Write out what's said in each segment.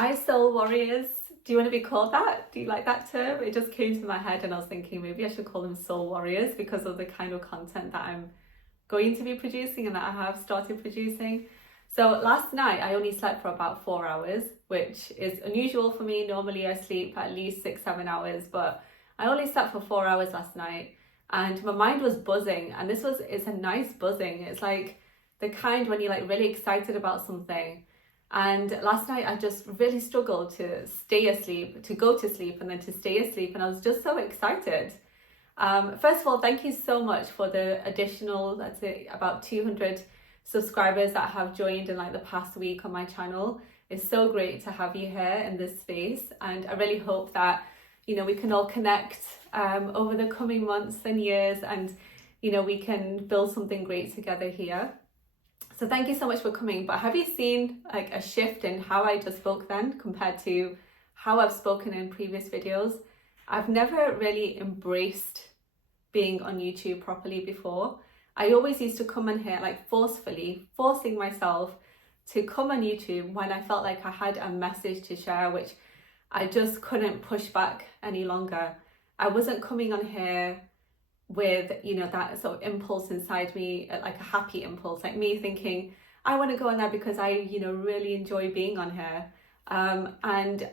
Hi, soul warriors. Do you want to be called that? Do you like that term? It just came to my head and I was thinking maybe I should call them soul warriors because of the kind of content that I'm going to be producing and that I have started producing. So last night I only slept for about 4 hours, which is unusual for me. Normally I sleep at least 6-7 hours, but I only slept for 4 hours last night and my mind was buzzing. And it's a nice buzzing. It's like the kind when you're like really excited about something. And last night I just really struggled to stay asleep, to go to sleep and then to stay asleep. And I was just so excited. First of all, thank you so much for the additional, let's say about 200 subscribers that have joined in like the past week on my channel. It's so great to have you here in this space. And I really hope that, we can all connect over the coming months and years and, we can build something great together here. So thank you so much for coming. But have you seen like a shift in how I just spoke then compared to how I've spoken in previous videos? I've never really embraced being on YouTube properly before. I always used to come in here like forcing myself to come on YouTube when I felt like I had a message to share, which I just couldn't push back any longer. I wasn't coming on here with that sort of impulse inside me, like a happy impulse, like me thinking I want to go on there because I really enjoy being on here. And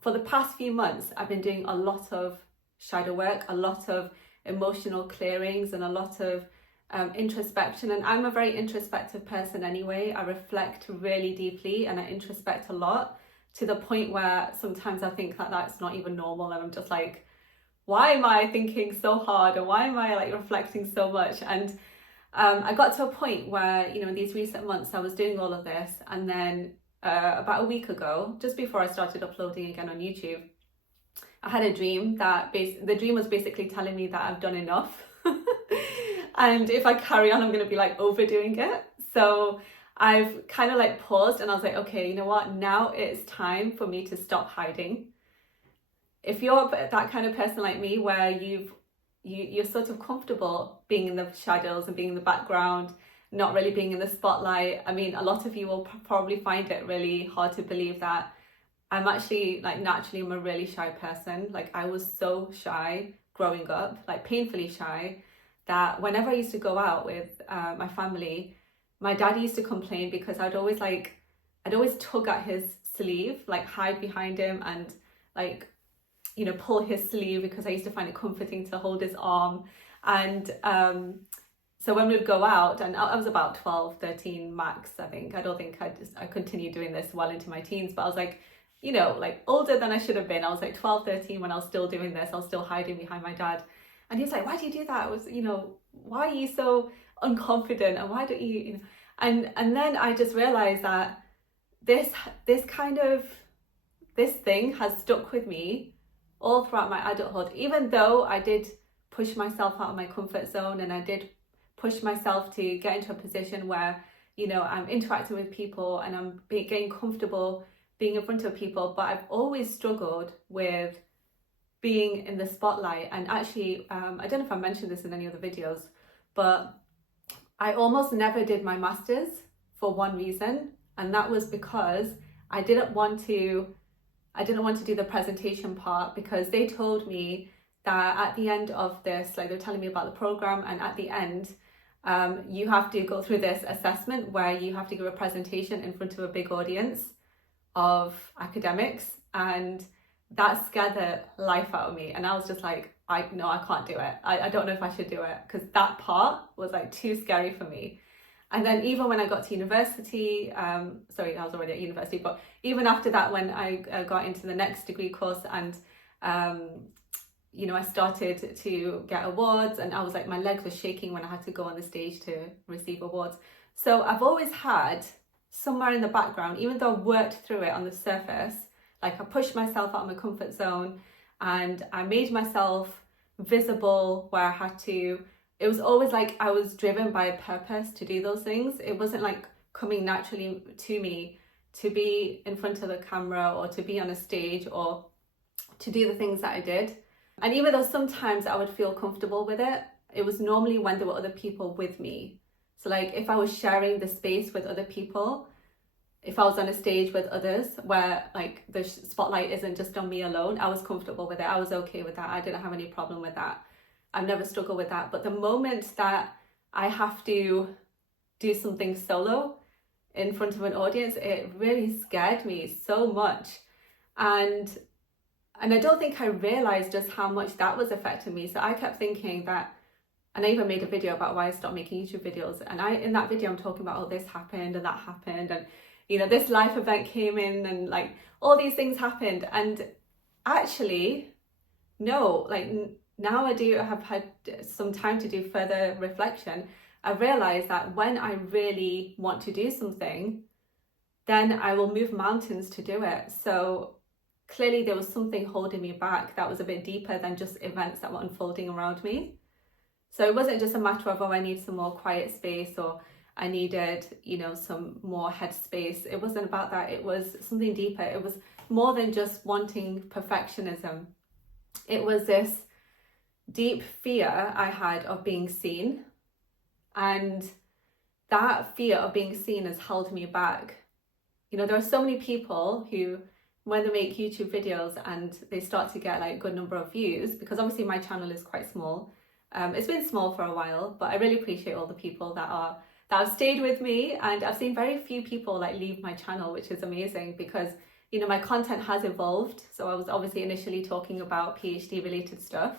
for the past few months I've been doing a lot of shadow work, a lot of emotional clearings and a lot of introspection. And I'm a very introspective person anyway. I reflect really deeply and I introspect a lot, to the point where sometimes I think that that's not even normal and I'm just like, why am I thinking so hard, or why am I like reflecting so much? And I got to a point where, in these recent months I was doing all of this, and then about a week ago, just before I started uploading again on YouTube, I had a dream that the dream was basically telling me that I've done enough. And if I carry on, I'm going to be like overdoing it. So I've kind of like paused and I was like, okay, you know what? Now it's time for me to stop hiding. If you're that kind of person like me, where you're sort of comfortable being in the shadows and being in the background, not really being in the spotlight. I mean, a lot of you will probably find it really hard to believe that I'm actually like naturally I'm a really shy person. Like I was so shy growing up, like painfully shy, that whenever I used to go out with my family, my dad used to complain because I'd always tug at his sleeve, like hide behind him and like pull his sleeve, because I used to find it comforting to hold his arm. And so when we'd go out, and I was about 12, 13 max, I think. I don't think I continued doing this well into my teens, but I was like, like older than I should have been. I was like 12, 13 when I was still doing this. I was still hiding behind my dad. And he was like, why do you do that? I was, why are you so unconfident? And why don't you, And then I just realized that this thing has stuck with me all throughout my adulthood. Even though I did push myself out of my comfort zone and I did push myself to get into a position where, I'm interacting with people and I'm getting comfortable being in front of people, but I've always struggled with being in the spotlight. And actually, I don't know if I mentioned this in any other videos, but I almost never did my masters for one reason, and that was because I didn't want to do the presentation part, because they told me that at the end of this, like they were telling me about the program, and at the end, you have to go through this assessment where you have to give a presentation in front of a big audience of academics, and that scared the life out of me. And I was just like, I can't do it. I don't know if I should do it, because that part was like too scary for me. And then even when I got to university, I was already at university, but even after that, when I got into the next degree course and, I started to get awards, and I was like, my legs were shaking when I had to go on the stage to receive awards. So I've always had somewhere in the background, even though I worked through it on the surface, like I pushed myself out of my comfort zone and I made myself visible where I had to. It was always like I was driven by a purpose to do those things. It wasn't like coming naturally to me to be in front of the camera or to be on a stage or to do the things that I did. And even though sometimes I would feel comfortable with it, it was normally when there were other people with me. So like if I was sharing the space with other people, if I was on a stage with others where like the spotlight isn't just on me alone, I was comfortable with it. I was okay with that. I didn't have any problem with that. I've never struggled with that. But the moment that I have to do something solo in front of an audience, it really scared me so much. And I don't think I realized just how much that was affecting me. So I kept thinking that, and I even made a video about why I stopped making YouTube videos. And in that video, I'm talking about, oh, this happened and that happened. And, you know, this life event came in and like all these things happened. And actually, no, like now I do have had some time to do further reflection. I realized that when I really want to do something, then I will move mountains to do it. So clearly there was something holding me back that was a bit deeper than just events that were unfolding around me. So it wasn't just a matter of, oh, I need some more quiet space or I needed, you know, some more headspace. It wasn't about that. It was something deeper. It was more than just wanting perfectionism. It was this deep fear I had of being seen. And that fear of being seen has held me back. You know, there are so many people who, when they make YouTube videos and they start to get like a good number of views, because obviously my channel is quite small. It's been small for a while, but I really appreciate all the people that have stayed with me, and I've seen very few people like leave my channel, which is amazing because, you know, my content has evolved. So I was obviously initially talking about PhD related stuff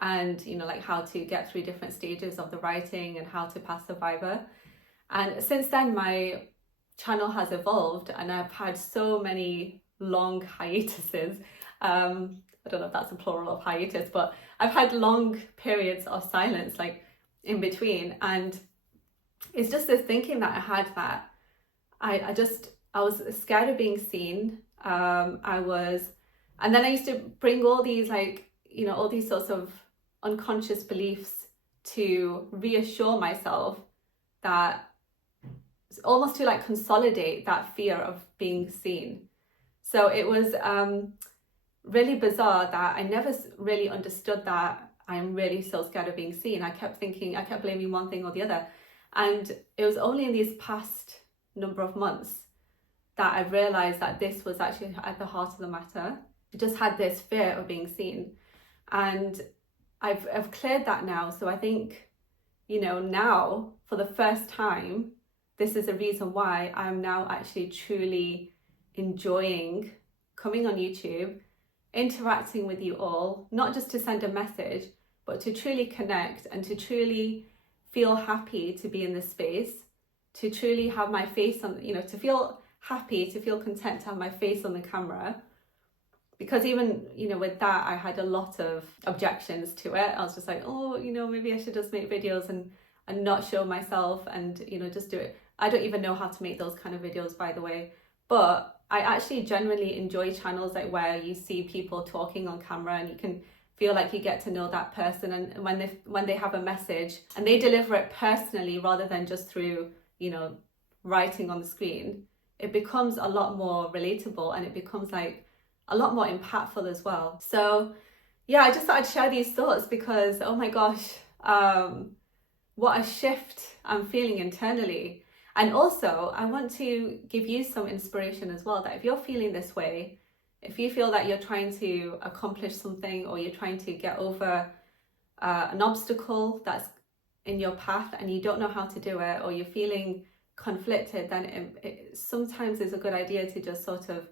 and, you know, like how to get through different stages of the writing and how to pass Survivor. And since then, my channel has evolved and I've had so many long hiatuses. I don't know if that's a plural of hiatus, but I've had long periods of silence like in between. And it's just this thinking that I had that I was scared of being seen. And then I used to bring all these like, you know, all these sorts of unconscious beliefs to reassure myself, that almost to like consolidate that fear of being seen. So it was really bizarre that I never really understood that I'm really so scared of being seen. I kept blaming one thing or the other. And it was only in these past number of months that I realized that this was actually at the heart of the matter. I just had this fear of being seen. And I've cleared that now. So I think, you know, now for the first time, this is a reason why I'm now actually truly enjoying coming on YouTube, interacting with you all, not just to send a message, but to truly connect and to truly feel happy to be in this space, to truly have my face on, you know, to feel happy, to feel content to have my face on the camera. Because even, you know, with that, I had a lot of objections to it. I was just like, oh, you know, maybe I should just make videos and not show myself and, you know, just do it. I don't even know how to make those kind of videos, by the way. But I actually genuinely enjoy channels like where you see people talking on camera and you can feel like you get to know that person, and when they have a message and they deliver it personally rather than just through, you know, writing on the screen, it becomes a lot more relatable and it becomes like a lot more impactful as well. So yeah, I just thought I'd share these thoughts because, oh my gosh, what a shift I'm feeling internally. And also, I want to give you some inspiration as well, that if you're feeling this way, if you feel that you're trying to accomplish something or you're trying to get over an obstacle that's in your path and you don't know how to do it, or you're feeling conflicted, then it sometimes is a good idea to just sort of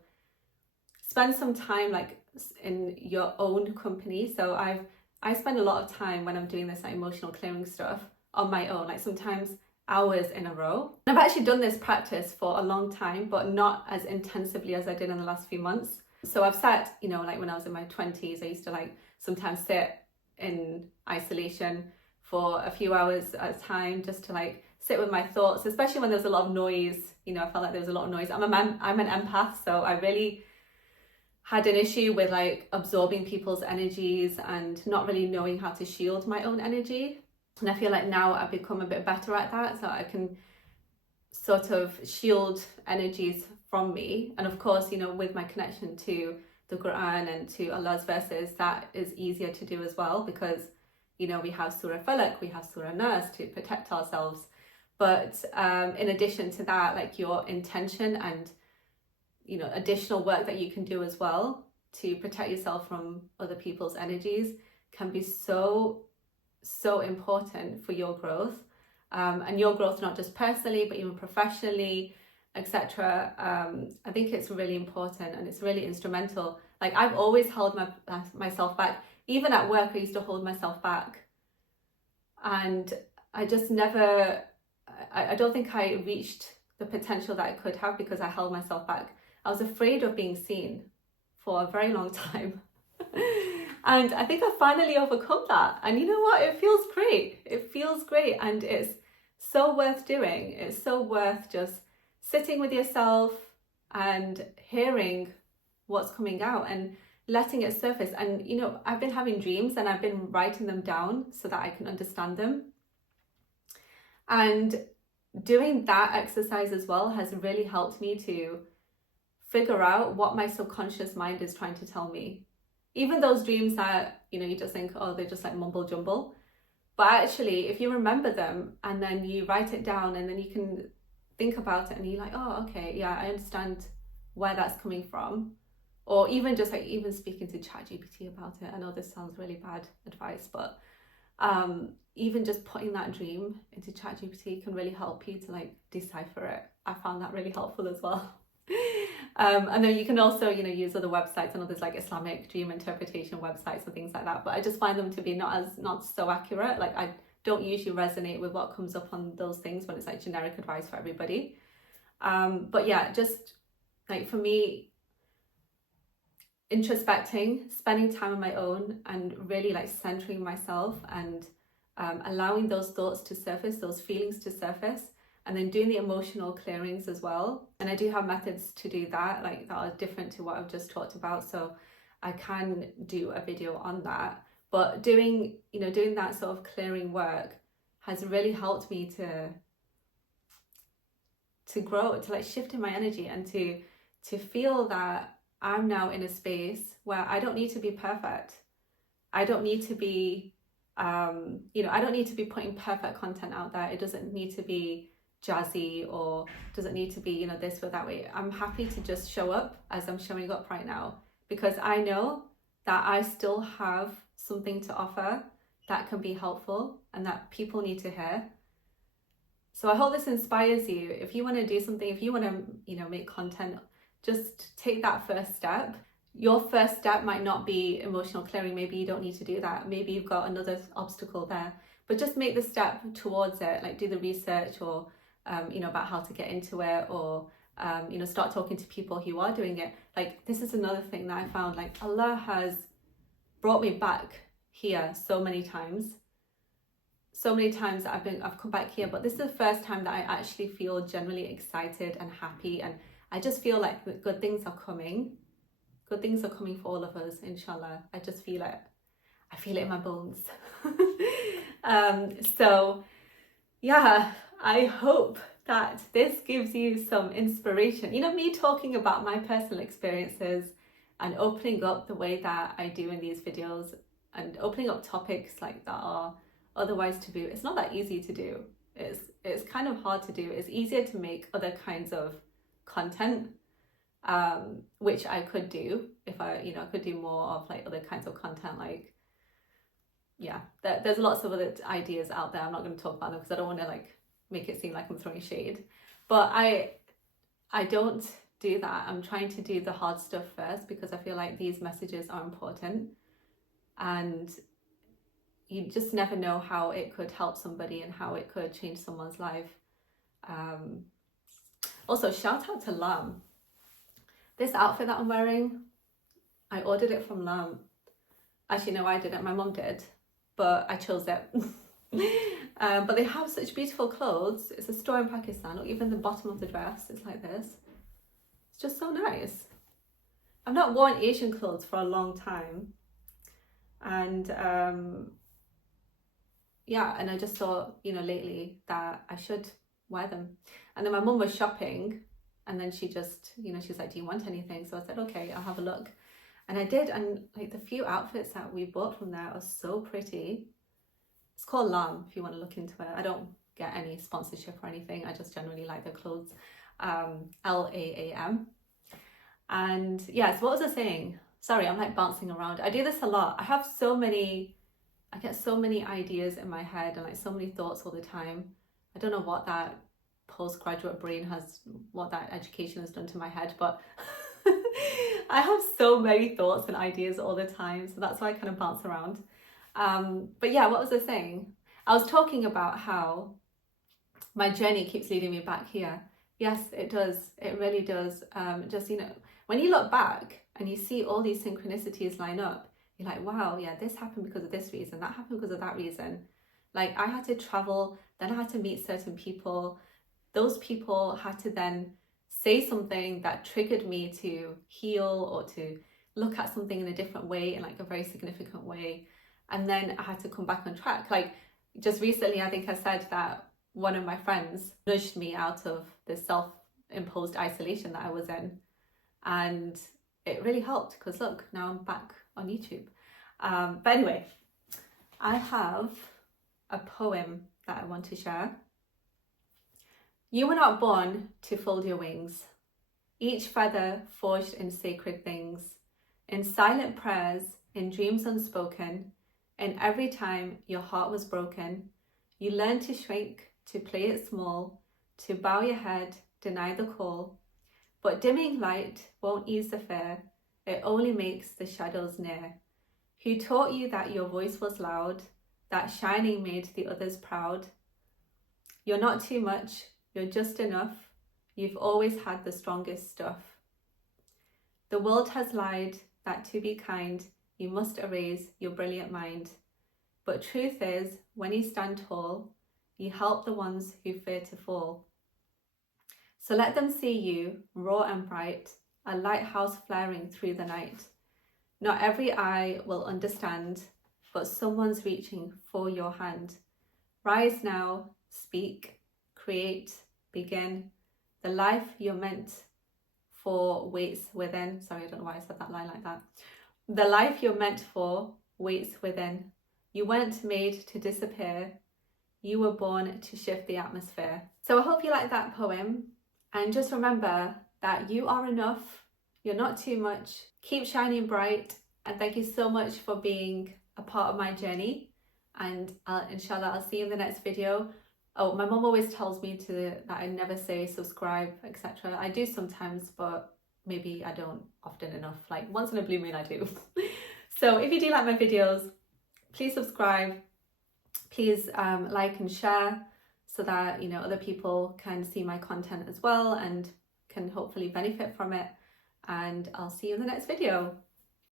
spend some time like in your own company. So I spend a lot of time when I'm doing this like emotional clearing stuff on my own, like sometimes hours in a row. And I've actually done this practice for a long time, but not as intensively as I did in the last few months. So I've sat, you know, like when I was in my 20s, I used to like sometimes sit in isolation for a few hours at a time just to like sit with my thoughts, especially when there's a lot of noise. You know, I felt like there was a lot of noise. I'm an empath, so I really had an issue with like absorbing people's energies and not really knowing how to shield my own energy. And I feel like now I've become a bit better at that, so I can sort of shield energies from me. And of course, you know, with my connection to the Quran and to Allah's verses, that is easier to do as well, because, you know, we have Surah Falaq, we have Surah Nas to protect ourselves. But in addition to that, like your intention and, you know, additional work that you can do as well to protect yourself from other people's energies can be so important for your growth, and your growth not just personally but even professionally, etc. I think it's really important and it's really instrumental. Like I've always held myself back. Even at work I used to hold myself back, and I just never, I don't think I reached the potential that I could have because I held myself back. I was afraid of being seen for a very long time. And I think I finally overcome that. And you know what? It feels great. It feels great. And it's so worth doing. It's so worth just sitting with yourself and hearing what's coming out and letting it surface. And, you know, I've been having dreams and I've been writing them down so that I can understand them. And doing that exercise as well has really helped me to figure out what my subconscious mind is trying to tell me. Even those dreams that, you know, you just think, oh, they're just like mumble jumble. But actually, if you remember them and then you write it down and then you can think about it and you're like, oh, okay, yeah, I understand where that's coming from. Or even just like even speaking to ChatGPT about it. I know this sounds really bad advice, but even just putting that dream into ChatGPT can really help you to like decipher it. I found that really helpful as well. And then you can also, you know, use other websites and others like Islamic dream interpretation websites and things like that. But I just find them to be not so accurate. Like I don't usually resonate with what comes up on those things when it's like generic advice for everybody. But yeah, just like for me, introspecting, spending time on my own and really like centering myself and allowing those thoughts to surface, those feelings to surface, and then doing the emotional clearings as well. And I do have methods to do that, like that are different to what I've just talked about. So I can do a video on that. But doing that sort of clearing work has really helped me to grow, to like shift in my energy and to feel that I'm now in a space where I don't need to be perfect. I don't need to be, I don't need to be putting perfect content out there. It doesn't need to be jazzy or doesn't need to be, you know, this or that way. I'm happy to just show up as I'm showing up right now because I know that I still have something to offer that can be helpful and that people need to hear. So I hope this inspires you. If you want to do something, if you want to, you know, make content, just take that first step. Your first step might not be emotional clearing. Maybe you don't need to do that. Maybe you've got another obstacle there, but just make the step towards it. Like do the research or, about how to get into it or, start talking to people who are doing it. Like this is another thing that I found, like Allah has brought me back here so many times that I've come back here, but this is the first time that I actually feel generally excited and happy, and I just feel like good things are coming. Good things are coming for all of us, inshallah. I just feel it. I feel it in my bones. So yeah, I hope that this gives you some inspiration. You know, me talking about my personal experiences and opening up the way that I do in these videos and opening up topics like that are otherwise taboo. It's not that easy to do. It's kind of hard to do. It's easier to make other kinds of content, which I could do if I could do more of like other kinds of content. Like, yeah, there's lots of other ideas out there. I'm not going to talk about them because I don't want to like make it seem like I'm throwing shade. But I don't do that. I'm trying to do the hard stuff first because I feel like these messages are important, and you just never know how it could help somebody and how it could change someone's life. Also, shout out to Lam. This outfit that I'm wearing, I ordered it from Lam. Actually, no, I didn't. My mum did, but I chose it. But they have such beautiful clothes. It's a store in Pakistan. Look, even the bottom of the dress is like this. It's just so nice. I've not worn Asian clothes for a long time. And and I just thought, lately that I should wear them. And then my mum was shopping, and then she just, she's like, do you want anything? So I said, okay, I'll have a look. And I did, and like the few outfits that we bought from there are so pretty. It's called Lam if you want to look into it. I don't get any sponsorship or anything. I just generally like their clothes. LAAM. And yes, what was I saying? Sorry, I'm like bouncing around. I do this a lot. I get so many ideas in my head and like so many thoughts all the time. I don't know what that postgraduate brain has, what that education has done to my head, but I have so many thoughts and ideas all the time. So that's why I kind of bounce around. But yeah, what was I saying? I was talking about how my journey keeps leading me back here. Yes, it does. It really does. Just, when you look back and you see all these synchronicities line up, you're like, wow, yeah, this happened because of this reason, that happened because of that reason. Like I had to travel, then I had to meet certain people. Those people had to then say something that triggered me to heal or to look at something in a different way, in like a very significant way. And then I had to come back on track. Like just recently, I think I said that one of my friends nudged me out of the self-imposed isolation that I was in. And it really helped because look, now I'm back on YouTube. But anyway, I have a poem that I want to share. You were not born to fold your wings, each feather forged in sacred things, in silent prayers, in dreams unspoken, and every time your heart was broken, you learned to shrink, to play it small, to bow your head, deny the call. But dimming light won't ease the fear, it only makes the shadows near. Who taught you that your voice was loud, that shining made the others proud? You're not too much, you're just enough, you've always had the strongest stuff. The world has lied that to be kind, you must erase your brilliant mind. But truth is, when you stand tall, you help the ones who fear to fall. So let them see you, raw and bright, a lighthouse flaring through the night. Not every eye will understand, but someone's reaching for your hand. Rise now, speak, create, begin. The life you're meant for waits within. Sorry, I don't know why I said that line like that. The life you're meant for waits within. You weren't made to disappear. You were born to shift the atmosphere. So I hope you like that poem. And just remember that you are enough. You're not too much. Keep shining bright. And thank you so much for being a part of my journey. And inshallah, I'll see you in the next video. Oh, my mom always tells me that I never say subscribe, etc. I do sometimes, but maybe I don't often enough. Like once in a blue moon I do. So if you do like my videos, please subscribe. Please like and share so that other people can see my content as well and can hopefully benefit from it. And I'll see you in the next video.